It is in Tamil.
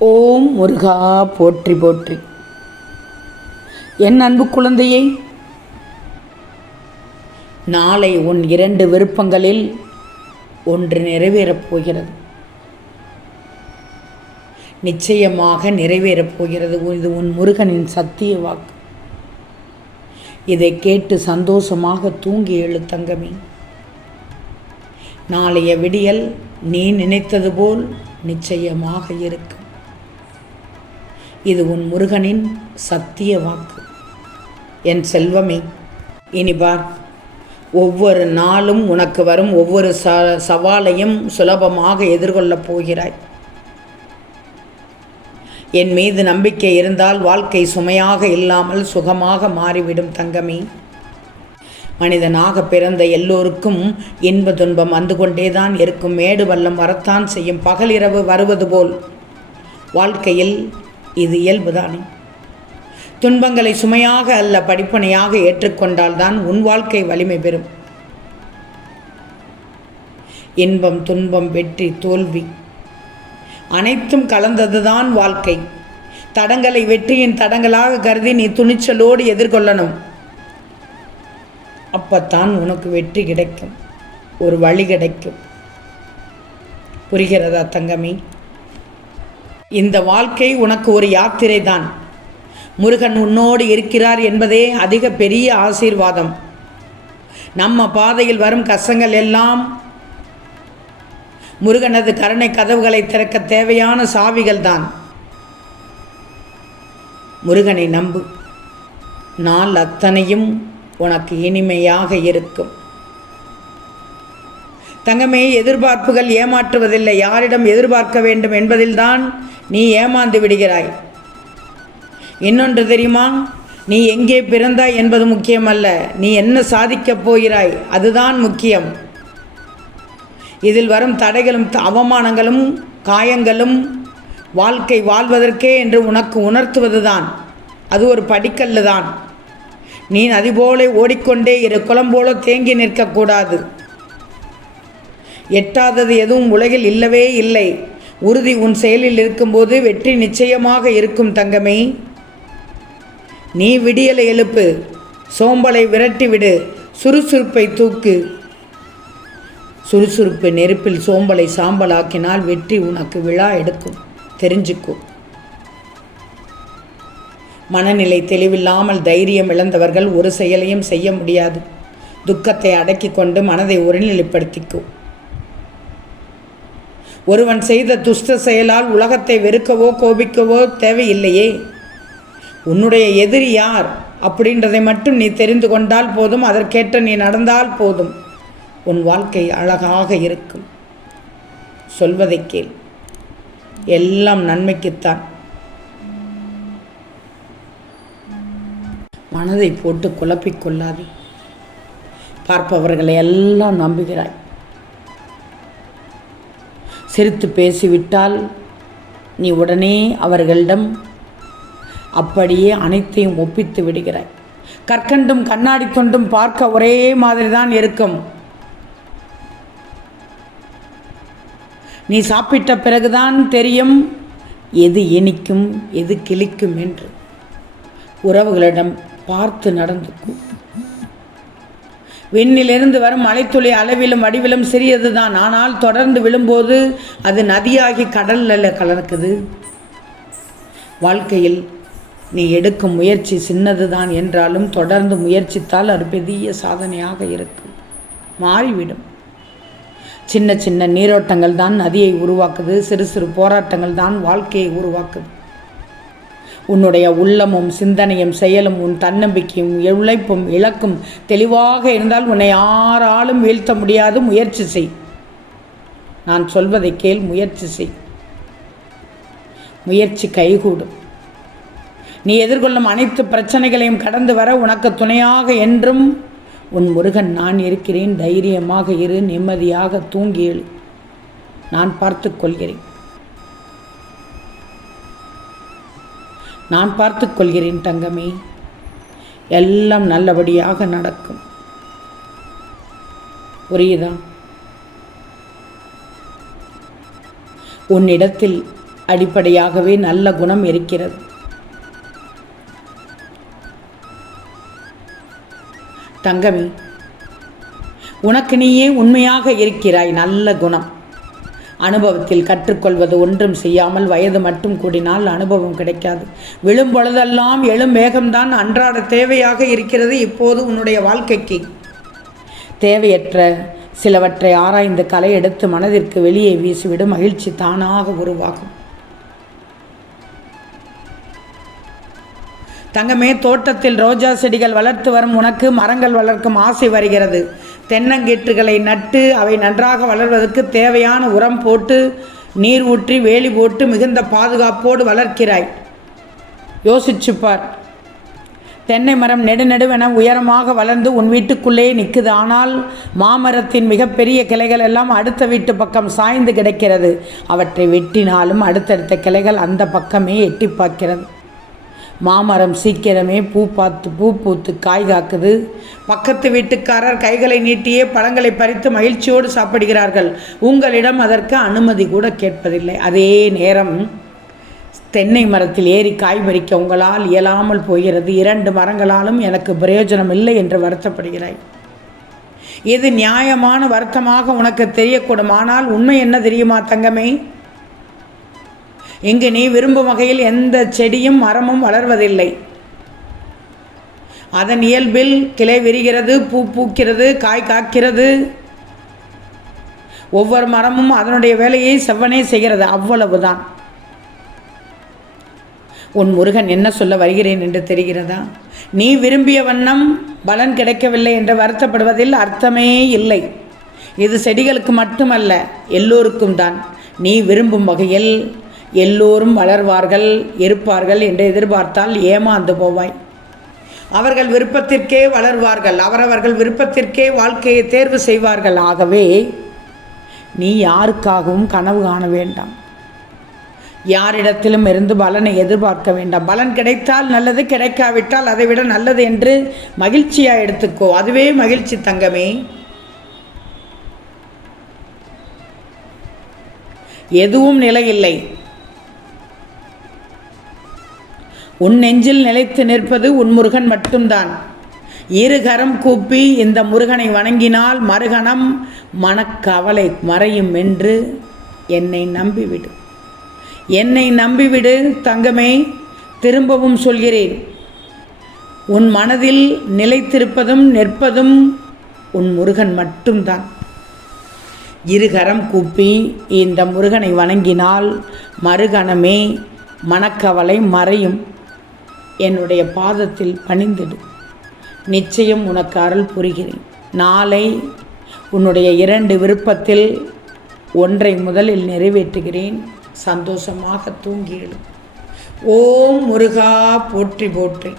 ஓம் முருகா போற்றி போற்றி. என் அன்பு குழந்தையே, நாளை உன் 2 விருப்பங்களில் ஒன்று நிறைவேறப் போகிறது. நிச்சயமாக நிறைவேறப் போகிறது. இது உன் முருகனின் சத்திய வாக்கு. இதை கேட்டு சந்தோஷமாக தூங்கி எழு தங்கமே. நாளைய விடியல் நீ நினைத்தது போல் நிச்சயமாக இருக்கும். இது உன் முருகனின் சத்திய வாக்கு. என் செல்வமே, இனி பார், ஒவ்வொரு நாளும் உனக்கு வரும் ஒவ்வொரு சவாலையும் சுலபமாக எதிர்கொள்ளப் போகிறாய். என் மீது நம்பிக்கை இருந்தால் வாழ்க்கை சுமையாக இல்லாமல் சுகமாக மாறிவிடும் தங்கமே. மனிதனாக பிறந்த எல்லோருக்கும் இன்ப துன்பம் வந்து கொண்டேதான் இருக்கும். மேடு பள்ளம் வரத்தான் செய்யும். பகலிரவு வருவது போல் வாழ்க்கையில் இது இயல்புதானே. துன்பங்களை சுமையாக அல்ல படிப்பனையாக ஏற்றுக்கொண்டால்தான் உன் வாழ்க்கை வலிமை பெறும். இன்பம் துன்பம் வெற்றி தோல்வி அனைத்தும் கலந்ததுதான் வாழ்க்கை. தடங்களை வெற்றியின் தடங்களாக கருதி நீ துணிச்சலோடு எதிர்கொள்ளணும். அப்பத்தான் உனக்கு வெற்றி கிடைக்கும், ஒரு வழி கிடைக்கும். புரிகிறதா தங்கமே? இந்த வாழ்க்கை உனக்கு ஒரு யாத்திரை தான். முருகன் உன்னோடு இருக்கிறார் என்பதே அதிக பெரிய ஆசீர்வாதம். நம்ம பாதையில் வரும் கஷ்டங்கள் எல்லாம் முருகனது கருணை கதவுகளை திறக்க தேவையான சாவிகள் தான். முருகனை நம்பு. நாள் அத்தனையும் உனக்கு இனிமையாக இருக்கும். தங்கமே, எதிர்பார்ப்புகள் ஏமாற்றுவதில்லை. யாரிடம் எதிர்பார்க்க வேண்டும் என்பதில்தான் நீ ஏமாந்து விடுகிறாய். இன்னொன்று தெரியுமா? நீ எங்கே பிறந்தாய் என்பது முக்கியமல்ல, நீ என்ன சாதிக்கப் போகிறாய் அதுதான் முக்கியம். இதில் வரும் தடைகளும் அவமானங்களும் காயங்களும் வாழ்க்கை வாழ்வதற்கே என்று உனக்கு உணர்த்துவதுதான். அது ஒரு படிக்கல்லு தான். நீ நதி போல ஓடிக்கொண்டே இரு, குளம் போல தேங்கி நிற்கக்கூடாது. எட்டாதது எதுவும் உலகில் இல்லவே இல்லை. உறுதி உன் செயலில் இருக்கும்போது வெற்றி நிச்சயமாக இருக்கும் தங்கமே. நீ விடியலை எழுப்பு, சோம்பலை விரட்டிவிடு, சுறுசுறுப்பை தூக்கு. சுறுசுறுப்பு நெருப்பில் சோம்பலை சாம்பலாக்கினால் வெற்றி உனக்கு விழா எடுக்கும். தெரிஞ்சுக்கோ. மனநிலை தெளிவில்லாமல் தைரியம் இழந்தவர்கள் ஒரு செயலையும் செய்ய முடியாது. துக்கத்தை அடக்கி கொண்டு மனதை ஒருநிலைப்படுத்திக்கோ. ஒருவன் செய்த துஷ்ட செயலால் உலகத்தை வெறுக்கவோ கோபிக்கவோ தேவையில்லையே. உன்னுடைய எதிரி யார் அப்படின்றதை மட்டும் நீ தெரிந்து கொண்டால் போதும். அதற்கேற்ற நீ நடந்தால் போதும். உன் வாழ்க்கை அழகாக இருக்கும். சொல்வதை கேள், எல்லாம் நன்மைக்குத்தான். மனதை போட்டு குழப்பிக்கொள்ளாதே. பார்ப்பவர்களை எல்லாம் நம்புகிறாய். சிரித்து பேசிவிட்டால் நீ உடனே அவர்களிடம் அப்படியே அனைத்தையும் ஒப்பித்து விடுகிறாய். கற்கண்டும் கண்ணாடி தொண்டும் பார்க்க ஒரே மாதிரி தான் இருக்கும். நீ சாப்பிட்ட பிறகுதான் தெரியும் எது இனிக்கும் எது கிளிக்கும் என்று. உறவுகளிடம் பார்த்து நடந்துக்கும். விண்ணிலிருந்து வரும் மழைத்துளி அளவிலும் வடிவிலும் சிறியது தான். ஆனால் தொடர்ந்து விழும்போது அது நதியாகி கடலில் கலக்குது. வாழ்க்கையில் நீ எடுக்கும் முயற்சி சின்னது தான் என்றாலும் தொடர்ந்து முயற்சித்தால் அது பெரிய சாதனையாக இருக்கும். மாறிவிடும். சின்ன சின்ன நீரோட்டங்கள் தான் நதியை உருவாக்குது. சிறு சிறு போராட்டங்கள் தான் வாழ்க்கையை உருவாக்குது. உன்னுடைய உள்ளமும் சிந்தனையும் செயலும் உன் தன்னம்பிக்கையும் உழைப்பும் இலக்கும் தெளிவாக இருந்தால் உன்னை யாராலும் வீழ்த்த முடியாது. முயற்சி செய். நான் சொல்வதை கேள், முயற்சி செய். முயற்சி கைகூடும். நீ எதிர்கொள்ளும் அனைத்து பிரச்சனைகளையும் கடந்து வர உனக்கு துணையாக என்றும் உன் முருகன் நான் இருக்கிறேன். தைரியமாக இரு, நிம்மதியாக தூங்கி எழு. நான் பார்த்து கொள்கிறேன். நான் பார்த்து கொள்கிறேன் தங்கமே. எல்லாம் நல்லபடியாக நடக்கும். புரியுதா? உன்னிடத்தில் அடிப்படையாகவே நல்ல குணம் இருக்கிறது. தங்கமே, உனக்கு நீயே உண்மையாக இருக்கிறாய். நல்ல குணம். அனுபவத்தில் கற்றுக்கொள்வது ஒன்றும் செய்யாமல் வயது மட்டும் கூடினால் அனுபவம் கிடைக்காது. விழும் பொழுதெல்லாம் எழும் வேகம்தான் அன்றாட தேவையாக இருக்கிறது. இப்போது உன்னுடைய வாழ்க்கைக்கு தேவையற்ற சிலவற்றை ஆராய்ந்து களை எடுத்து மனதிற்கு வெளியே வீசிவிடும். மகிழ்ச்சி தானாக உருவாகும். தங்கமே, தோட்டத்தில் ரோஜா செடிகள் வளர்த்து வரும் உனக்கு மரங்கள் வளர்க்கும் ஆசை வருகிறது. தென்னங்கீற்றுகளை நட்டு அவை நன்றாக வளர்வதற்கு தேவையான உரம் போட்டு நீர் ஊற்றி வேலி போட்டு மிகுந்த பாதுகாப்போடு வளர்க்கிறாய். யோசிச்சுப்பார். தென்னை மரம் நெடுநெடுவென உயரமாக வளர்ந்து உன் வீட்டுக்குள்ளே நிற்குது. ஆனால் மாமரத்தின் மிகப்பெரிய கிளைகள் எல்லாம் அடுத்த வீட்டு பக்கம் சாய்ந்து கிடக்கிறது. அவற்றை வெட்டினாலும் அடுத்தடுத்த கிளைகள் அந்த பக்கமே எட்டி பார்க்கிறது. மாமரம் சீக்கிரமே பூ பூத்து காய் காக்குது. பக்கத்து வீட்டுக்காரர் கைகளை நீட்டியே பழங்களை பறித்து மகிழ்ச்சியோடு சாப்பிடுகிறார்கள். உங்களிடம் அதற்கு அனுமதி கூட கேட்பதில்லை. அதே நேரம் தென்னை மரத்தில் ஏறி காய் பறிக்க உங்களால் இயலாமல் போகிறது. 2 மரங்களாலும் எனக்கு பிரயோஜனம் இல்லை என்று வருத்தப்படுகிறாய். இது நியாயமான வருத்தமாக உனக்கு தெரியக்கூடும். ஆனால் உண்மை என்ன தெரியுமா தங்கமே? இங்கு நீ விரும்பும் வகையில் எந்த செடியும் மரமும் வளர்வதில்லை. அதன் இயல்பில் கிளை விரிகிறது, பூ பூக்கிறது, காய் காக்கிறது. ஒவ்வொரு மரமும் அதனுடைய வேலையை செவ்வனே செய்கிறது. அவ்வளவுதான். உன் முருகன் என்ன சொல்ல வருகிறேன் என்று தெரிகிறதா? நீ விரும்பிய வண்ணம் பலன் கிடைக்கவில்லை என்று வருத்தப்படுவதில் அர்த்தமே இல்லை. இது செடிகளுக்கு மட்டுமல்ல, எல்லோருக்கும் தான். நீ விரும்பும் வகையில் எல்லோரும் வளர்வார்கள், இருப்பார்கள் என்று எதிர்பார்த்தால் ஏமாந்து போவாய். அவர்கள் விருப்பத்திற்கே வளர்வார்கள். அவரவர்கள் விருப்பத்திற்கே வாழ்க்கையை தேர்வு செய்வார்கள். ஆகவே நீ யாருக்காகவும் கனவு காண வேண்டாம். யாரிடத்திலும் இருந்து பலனை எதிர்பார்க்க வேண்டாம். பலன் கிடைத்தால் நல்லது, கிடைக்காவிட்டால் அதைவிட நல்லது என்று மகிழ்ச்சியாக எடுத்துக்கோ. அதுவே மகிழ்ச்சி தங்கமே. எதுவும் நிலையில்லை. உன் நெஞ்சில் நிலைத்து நிற்பது உன் முருகன் மட்டும்தான். 2 கரம் கூப்பி இந்த முருகனை வணங்கினால் மறுகணம் மனக்கவலை மறையும் என்று என்னை நம்பிவிடு. என்னை நம்பிவிடு தங்கமே. திரும்பவும் சொல்கிறேன், உன் மனதில் நிலைத்திருப்பதும் நிற்பதும் உன் முருகன் மட்டும்தான். 2 கரம் கூப்பி இந்த முருகனை வணங்கினால் மறுகணமே மனக்கவலை மறையும். என்னுடைய பாதத்தில் பணிந்திடு. நிச்சயம் உனக்கு அருள் புரிகிறேன். நாளை உன்னுடைய 2 விருப்பத்தில் ஒன்றை முதலில் நிறைவேற்றுகிறேன். சந்தோஷமாக தூங்கி எழு. ஓம் முருகா போற்றி போற்றி.